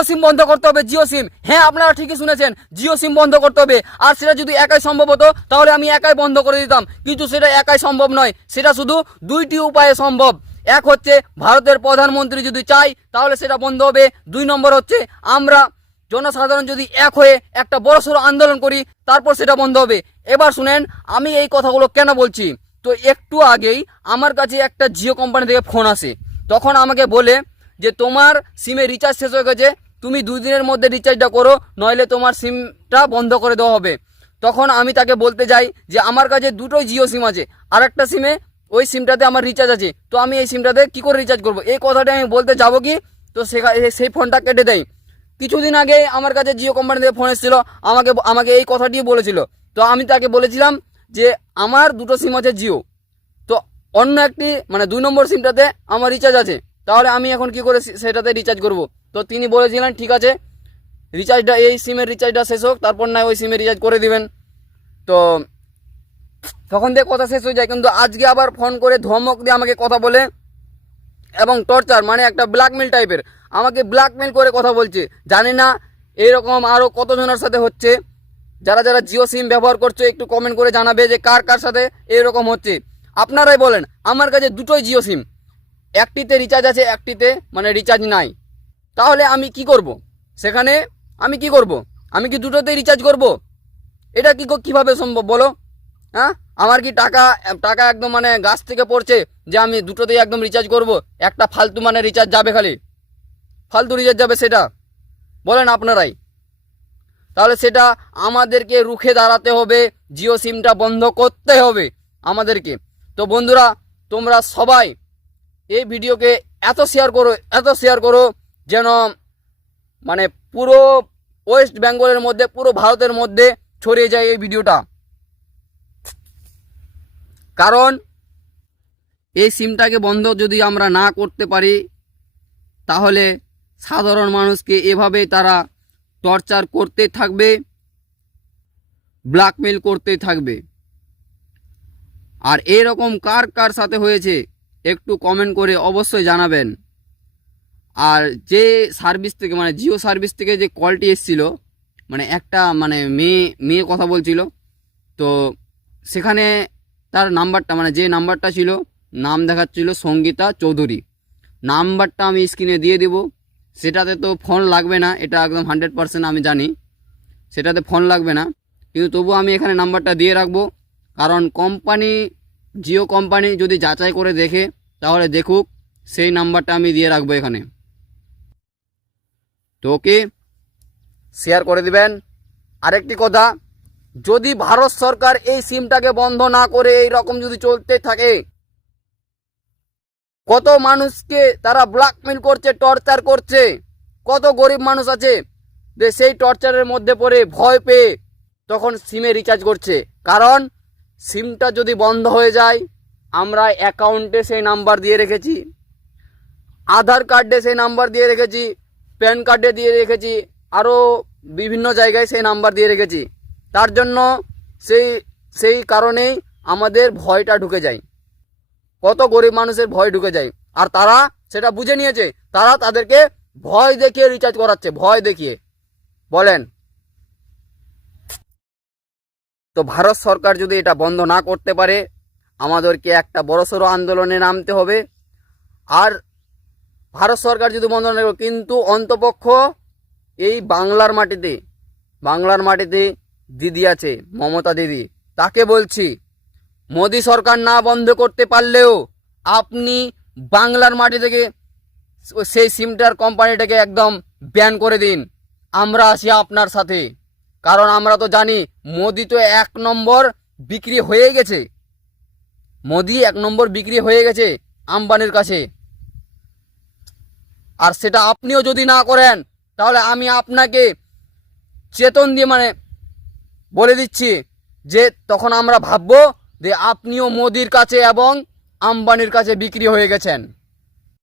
জিও সিম বন্ধ করতে হবে, জিও সিম। হ্যাঁ, আপনারা ঠিকই শুনেছেন, জিও সিম বন্ধ করতে হবে। আর সেটা যদি একাই সম্ভব হতো তাহলে আমি একাই বন্ধ করে দিতাম, কিন্তু সেটা একাই সম্ভব নয়। সেটা শুধু দুইটি উপায়ে সম্ভব। এক হচ্ছে ভারতের প্রধানমন্ত্রী যদি চায় তাহলে সেটা বন্ধ হবে। 2 নম্বর হচ্ছে আমরা জনসাধারণ যদি এক হয়ে একটা বড়সড় আন্দোলন করি, তারপর সেটা বন্ধ হবে। এবার শুনেন আমি এই কথাগুলো কেন বলছি। তো একটু আগেই আমার কাছে একটা জিও কোম্পানি থেকে ফোন আসে। তখন আমাকে বলে যে তোমার সিমে রিচার্জ শেষ হয়ে গেছে, তুমি 2 দিনের মধ্যে রিচার্জটা করো, নইলে তোমার সিমটা বন্ধ করে দেওয়া হবে। তখন আমি তাকে বলতে যাই যে আমার কাছে দুটোই জিও সিম আছে, আর একটা সিমে ওই সিমটাতে আমার রিচার্জ আছে, তো আমি এই সিমটাতে কি করে রিচার্জ করবো, এই কথাটা আমি বলতে যাবো কি, তো সেই ফোনটা কেটে দেয়। কিছুদিন আগে আমার কাছে জিও কোম্পানি থেকে ফোন এসেছিল, আমাকে এই কথাটি বলেছিল। তো আমি তাকে বলেছিলাম যে আমার দুটো সিম আছে জিও, তো অন্য একটি মানে 2 নম্বর সিমটাতে আমার রিচার্জ আছে, তাহলে আমি এখন কি করে সেটাতে রিচার্জ করব। তো তিনি বলেছিলেন ঠিক আছে, রিচার্জটা এই সিমের রিচার্জটা শেষ হোক, তারপর না ওই সিমে রিচার্জ করে দিবেন। তো তখন দিয়ে কথা শেষ হয়ে যায়, কিন্তু আজকে আবার ফোন করে ধমক দিয়ে আমাকে কথা বলে এবং টর্চার মানে একটা ব্ল্যাকমেল টাইপের আমাকে ব্ল্যাকমেল করে কথা বলছে। জানি না এইরকম আরও কতজনের সাথে হচ্ছে। যারা যারা জিও সিম ব্যবহার করছে একটু কমেন্ট করে জানাবে যে কার কার সাথে এরকম হচ্ছে। আপনারাই বলেন, আমার কাছে দুটোই জিও সিম, একটিতে রিচার্জ আছে, একটিতে মানে রিচার্জ নাই। তাহলে আমি কি করব? সেখানে আমি কি করব? আমি কি দুটোতেই রিচার্জ করব? এটা কিভাবে সম্ভব বলো? হ্যাঁ, আমার কি টাকা টাকা একদম মানে গাছ থেকে পড়ছে যে আমি দুটোতেই একদম রিচার্জ করব? একটা ফালতু মানে রিচার্জ যাবে, খালি ফালতু রিচার্জ যাবে, সেটা বলেন আপনারাই। তাহলে সেটা আমাদেরকে রুখে দাঁড়াতে হবে, জিও সিমটা বন্ধ করতে হবে আমাদেরকে। তো বন্ধুরা, তোমরা সবাই এই ভিডিওকে এত শেয়ার করো যেন মানে পুরো ওয়েস্ট বেঙ্গলের মধ্যে, পুরো ভারতের মধ্যে ছড়িয়ে যায় এই ভিডিওটা। কারণ এই সিমটাকে বন্ধ যদি আমরা না করতে পারি তাহলে সাধারণ মানুষকে এভাবেই তারা টর্চার করতে থাকবে, ব্ল্যাকমেল করতে থাকবে। আর এরকম কার কার সাথে হয়েছে একটু কমেন্ট করে অবশ্যই জানাবেন। আর যে সার্ভিস থেকে মানে জিও সার্ভিস থেকে যে কলটি এসেছিল, মানে একটা মানে মেয়ে কথা বলছিল, তো সেখানে তার নাম্বারটা মানে যে নাম্বারটা ছিল, নাম দেখাচ্ছিল সঙ্গীতা চৌধুরী। নাম্বারটা আমি স্ক্রিনে দিয়ে দেব। সেটাতে তো ফোন লাগবে না, এটা একদম 100% আমি জানি সেটাতে ফোন লাগবে না, কিন্তু তবু আমি এখানে নাম্বারটা দিয়ে রাখবো। কারণ কোম্পানি, জিও কোম্পানি যদি যাচাই করে দেখে তাহলে দেখুক, সেই নাম্বারটা আমি দিয়ে রাখবো এখানে। তো ওকে শেয়ার করে দিবেন। আরেকটি কথা, যদি ভারত সরকার এই সিমটাকে বন্ধ না করে এই রকম যদি চলতে থাকে, কত মানুষকে তারা ব্ল্যাকমেল করছে, টর্চার করছে, কত গরিব মানুষ আছে যে সেই টর্চারের মধ্যে পড়ে ভয় পেয়ে তখন সিমে রিচার্জ করছে। কারণ সিমটা যদি বন্ধ হয়ে যায়, আমরা অ্যাকাউন্টে সেই নাম্বার দিয়ে রেখেছি, আধার কার্ডে সেই নাম্বার দিয়ে রেখেছি, প্যান কার্ডে দিয়ে রেখেছি, আরও বিভিন্ন জায়গায় সেই নাম্বার দিয়ে রেখেছি। তার জন্য সেই কারণেই আমাদের ভয়টা ঢুকে যায়, কত গরিব মানুষের ভয় ঢুকে যায়। আর তারা সেটা বুঝে নিয়েছে, তারা তাদেরকে ভয় দেখিয়ে রিচার্জ করাচ্ছে, ভয় দেখিয়ে। বলেন, তো ভারত সরকার যদি এটা বন্ধ না করতে পারে, আমাদেরকে একটা বড়সড় আন্দোলনে নামতে হবে। আর ভারত সরকার যদি বন্ধ না করে, কিন্তু অন্তপক্ষ এই বাংলার মাটিতে দিদি আছে, মমতা দিদি, তাকে বলছি মোদি সরকার না বন্ধ করতে পারলেও আপনি বাংলার মাটি থেকে সেই সিমটার কোম্পানিটাকে একদম ব্যান করে দিন। আমরা আছি আপনার সাথে। কারণ আমরা তো জানি মোদি তো 1 নম্বর বিক্রি হয়ে গেছে, মোদি 1 নম্বর বিক্রি হয়ে গেছে আম্বানির কাছে। আর সেটা আপনিও যদি না করেন তাহলে আমি আপনাকে চেতন দিয়ে মানে বলে দিচ্ছি যে তখন আমরা ভাববো যে আপনিও মোদির কাছে এবং আম্বানির কাছে বিক্রি হয়ে গেছেন।